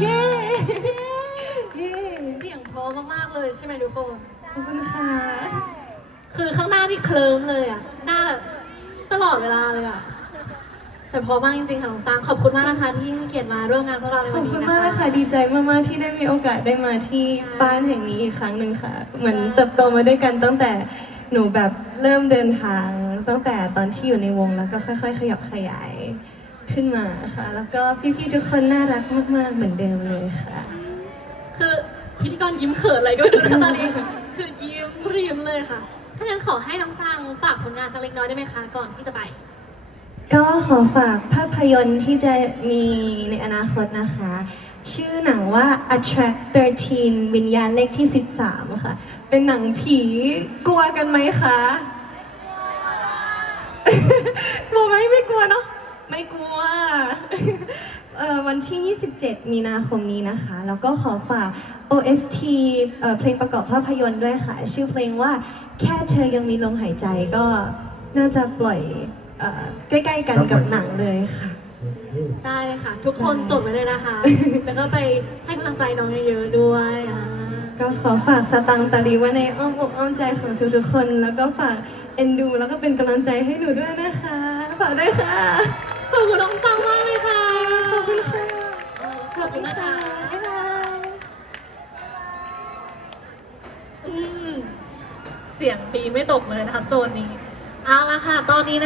เย้ เย้เสียงเพราะมากๆเลยใช่ไหมทุกคน ขอบคุณค่ะ คือข้างหน้านี่เคลิ้มเลยอะ หน้าแบบตลอดเวลาเลยอะ แต่เพอมากจริงๆค่ะน้องซังขอบคุณมากนะคะที่ให้เกียรติมาร่วมงานพวกเราในขวัอนบนี้คุณนะมากเลยคะค่ะดีใจมากๆที่ได้มีโอกาสได้มาที่บ้านแห่งนี้อีกครั้งหนึ่งค่ะ เหมือนเติบโตมาด้วยกันตั้งแต่หนูแบบเริ่มเดินทาง ตั้งแต่ตอนที่อยู่ในวงแล้วก็ค่อย ๆ ขยับขยาย ขึ้นมาค่ะ แล้วก็พี่ๆทุกคนน่ารักมากๆเหมือนเดิมเลยค่ะ คือพิธีกรยิ้มเขินอะไรก็ไม่รู้นะคะตอนนี้ คือยิ้มริมเลยค่ะ ถ้างั้นขอให้น้องซังฝากผลงานสักเล็กน้อยได้ไหมคะก่อนที่จะไป ก็ขอฝากภาพยนตร์ที่จะมีในอนาคตนะคะ ชื่อหนังว่า Attract 13 วิญญาณเลขที่ 13 ค่ะ เป็นหนังผีกลัวกันไหมคะกลัวไหมไม่กลัวเนาะ ไม่กลัวเอ่อวันที่ 27 มีนาคมนี้นะคะ แล้วก็ขอฝาก OST เอ่อเพลงประกอบภาพยนตร์ด้วยค่ะ ชื่อเพลงว่าแค่เธอยังมีลมหายใจก็น่าจะปล่อยเอ่อใกล้ๆกันกับหนังเลยค่ะ ได้เลยค่ะ ทุกคนจดไว้เลยนะคะ แล้วก็ไปให้กำลังใจน้องเยอะๆด้วยอ่าก็ขอฝากสตังค์ตาลีไว้ในอ้อมอกอ้อมใจของทุกๆคน แล้วก็ฝากเอ็นดู แล้วก็เป็นกำลังใจให้หนูด้วยนะคะ ฝากด้วยค่ะข อบคุณน้องซังมากเลยค่ะ ขอบคุณค่ะ ขอบคุณนะคะบ๊ายบายอืมเสียงปีไม่ตกเลยนะคะโซนนี้ เอาละค่ะ ตอนนี้นะ